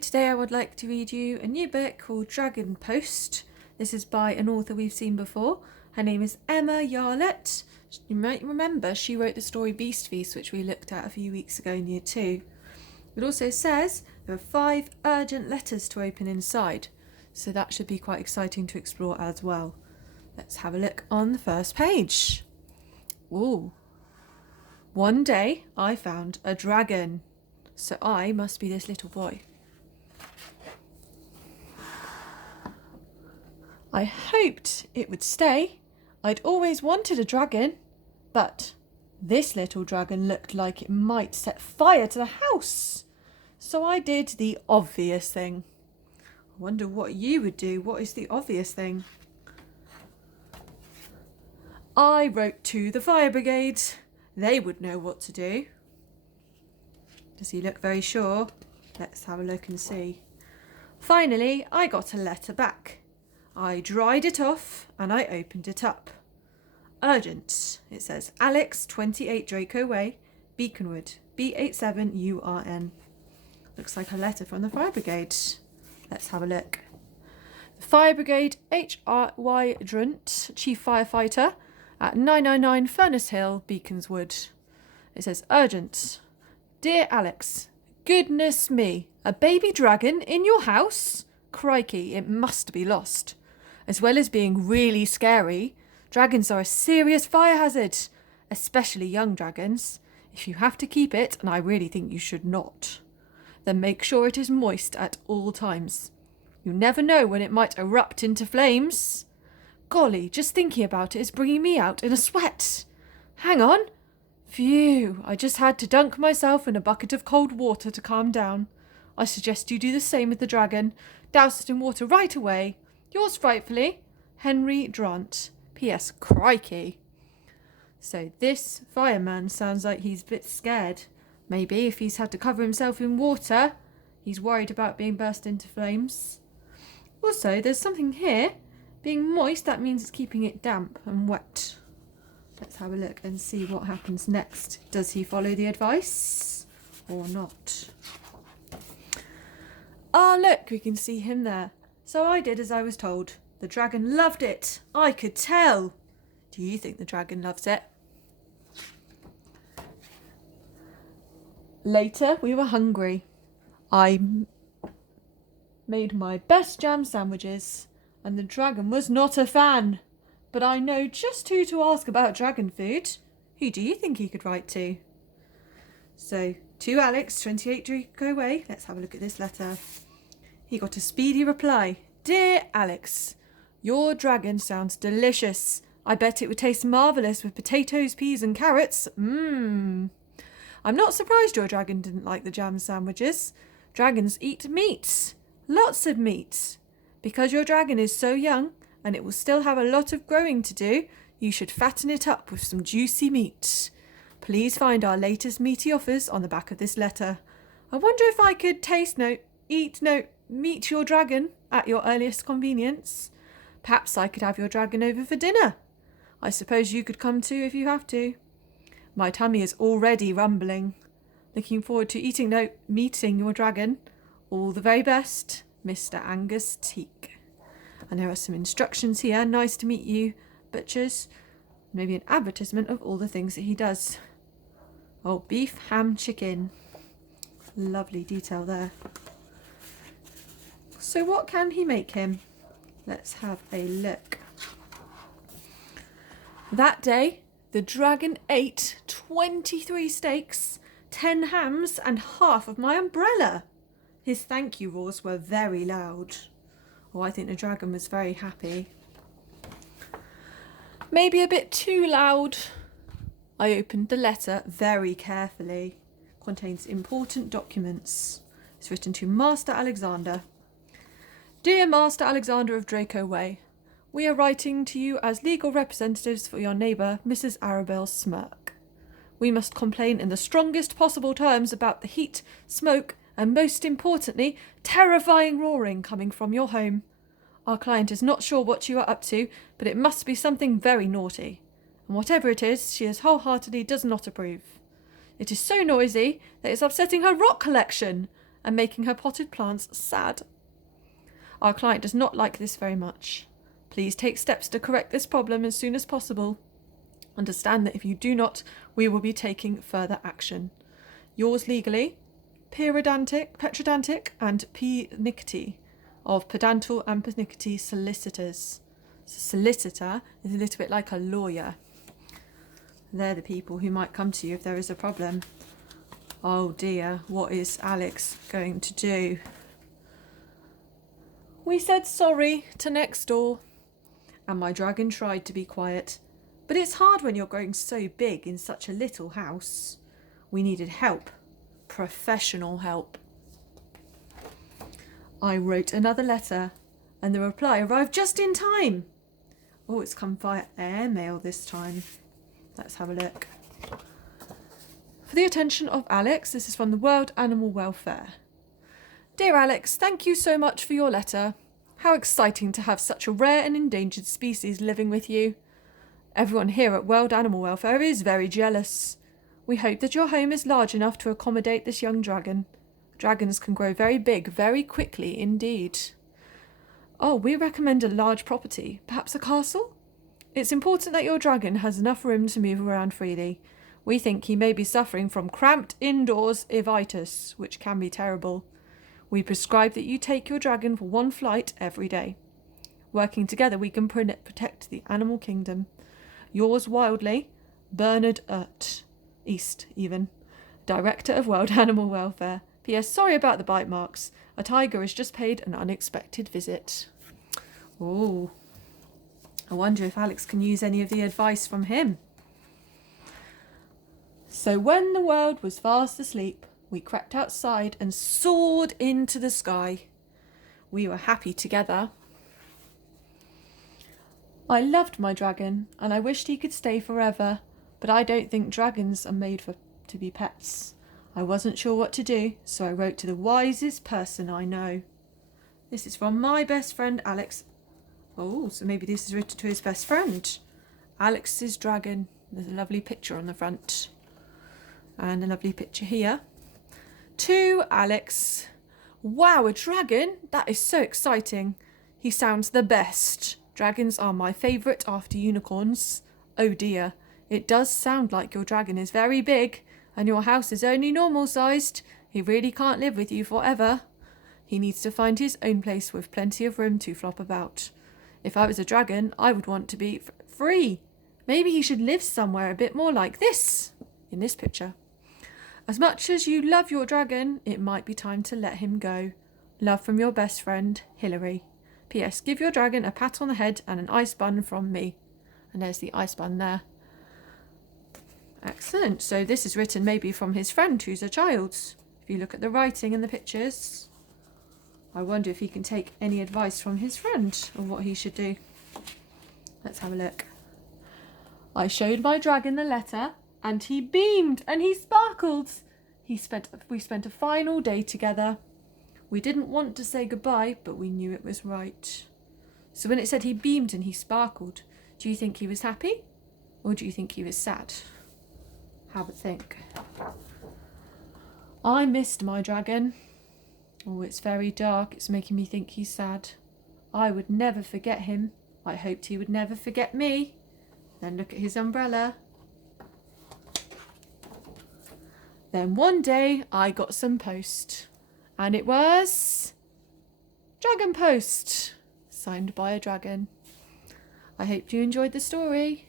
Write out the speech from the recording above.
Today I would like to read you a new book called Dragon Post. This is by an author we've seen before. Her name is Emma Yarlett. You might remember she wrote the story Beast Feast, which we looked at a few weeks ago in year 2. It also says there are 5 urgent letters to open inside, so that should be quite exciting to explore as well. Let's have a look on the first page. Ooh. One day I found a dragon, so I must be this little boy. I hoped it would stay. I'd always wanted a dragon, but this little dragon looked like it might set fire to the house. So I did the obvious thing. I wonder what you would do. What is the obvious thing? I wrote to the fire brigade. They would know what to do. Does he look very sure? Let's have a look and see. Finally, I got a letter back. I dried it off and I opened it up. Urgent. It says Alex, 28 Draco Way, Beaconwood, B87URN. Looks like a letter from the fire brigade. Let's have a look. The fire brigade, H.R.Y. Drunt, chief firefighter at 999 Furnace Hill, Beaconswood. It says urgent. Dear Alex, goodness me, a baby dragon in your house? Crikey, it must be lost. As well as being really scary, dragons are a serious fire hazard, especially young dragons. If you have to keep it, and I really think you should not, then make sure it is moist at all times. You never know when it might erupt into flames. Golly, just thinking about it is bringing me out in a sweat. Hang on. Phew, I just had to dunk myself in a bucket of cold water to calm down. I suggest you do the same with the dragon. Douse it in water right away. Yours frightfully, Henry Drunt. P.S. Crikey. So this fireman sounds like he's a bit scared. Maybe if he's had to cover himself in water, he's worried about being burst into flames. Also, there's something here. Being moist, that means it's keeping it damp and wet. Let's have a look and see what happens next. Does he follow the advice or not? Ah, look, we can see him there. So I did as I was told. The dragon loved it. I could tell. Do you think the dragon loves it? Later, we were hungry. I made my best jam sandwiches, and the dragon was not a fan. But I know just who to ask about dragon food. Who do you think he could write to? So, to Alex, 28 Draco Way. Let's have a look at this letter. He got a speedy reply. Dear Alex, your dragon sounds delicious. I bet it would taste marvellous with potatoes, peas and carrots. I'm not surprised your dragon didn't like the jam sandwiches. Dragons eat meat. Lots of meat. Because your dragon is so young and it will still have a lot of growing to do, you should fatten it up with some juicy meat. Please find our latest meaty offers on the back of this letter. I wonder if I could meet your dragon at your earliest convenience. Perhaps I could have your dragon over for dinner. I suppose you could come too if you have to. My tummy is already rumbling. Looking forward to meeting your dragon. All the very best, Mr. Angus Teak. And there are some instructions here. Nice to meet you, butchers. Maybe an advertisement of all the things that he does. Oh, beef, ham, chicken. Lovely detail there. So what can he make him? Let's have a look. That day, the dragon ate 23 steaks, 10 hams, and half of my umbrella. His thank you roars were very loud. Oh, I think the dragon was very happy. Maybe a bit too loud. I opened the letter very carefully. Contains important documents. It's written to Master Alexander. Dear Master Alexander of Draco Way, we are writing to you as legal representatives for your neighbour, Mrs. Arabelle Smirk. We must complain in the strongest possible terms about the heat, smoke, and most importantly, terrifying roaring coming from your home. Our client is not sure what you are up to, but it must be something very naughty. And whatever it is, she wholeheartedly does not approve. It is so noisy that it's upsetting her rock collection, and making her potted plants sad. Our client does not like this very much. Please take steps to correct this problem as soon as possible. Understand that if you do not, we will be taking further action. Yours legally, Petrodantic and Pernickety of Pedantal and Pernickety Solicitors. Solicitor is a little bit like a lawyer. They're the people who might come to you if there is a problem. Oh dear, what is Alex going to do? We said sorry to next door, and my dragon tried to be quiet, but it's hard when you're growing so big in such a little house. We needed help, professional help. I wrote another letter, and the reply arrived just in time. Oh, it's come via airmail this time. Let's have a look. For the attention of Alex, this is from the World Animal Welfare. Dear Alex, thank you so much for your letter. How exciting to have such a rare and endangered species living with you. Everyone here at World Animal Welfare is very jealous. We hope that your home is large enough to accommodate this young dragon. Dragons can grow very big very quickly indeed. Oh, we recommend a large property, perhaps a castle? It's important that your dragon has enough room to move around freely. We think he may be suffering from cramped indoors ivitis, which can be terrible. We prescribe that you take your dragon for one flight every day. Working together, we can protect the animal kingdom. Yours wildly, Bernard East, Director of World Animal Welfare. P.S. Sorry about the bite marks. A tiger has just paid an unexpected visit. Oh, I wonder if Alex can use any of the advice from him. So when the world was fast asleep, we crept outside and soared into the sky. We were happy together. I loved my dragon, and I wished he could stay forever, but I don't think dragons are made to be pets. I wasn't sure what to do, so I wrote to the wisest person I know. This is from my best friend Alex. Oh, so maybe this is written to his best friend. Alex's dragon. There's a lovely picture on the front. And a lovely picture here. To Alex. Wow, a dragon? That is so exciting. He sounds the best. Dragons are my favourite after unicorns. Oh dear, it does sound like your dragon is very big and your house is only normal sized. He really can't live with you forever. He needs to find his own place with plenty of room to flop about. If I was a dragon, I would want to be free. Maybe he should live somewhere a bit more like this, in this picture. As much as you love your dragon, it might be time to let him go. Love from your best friend, Hilary. P.S. Give your dragon a pat on the head and an ice bun from me. And there's the ice bun there. Excellent. So this is written maybe from his friend who's a child. If you look at the writing and the pictures, I wonder if he can take any advice from his friend on what he should do. Let's have a look. I showed my dragon the letter and he beamed and he sparkled. We spent a fine all day together. We didn't want to say goodbye, but we knew it was right. So when it said he beamed and he sparkled, do you think he was happy or do you think he was sad? Have a think. I missed my dragon. Oh, it's very dark. It's making me think he's sad. I would never forget him. I hoped he would never forget me. Then look at his umbrella. Then one day I got some post. And it was Dragon Post, signed by a dragon. I hope you enjoyed the story.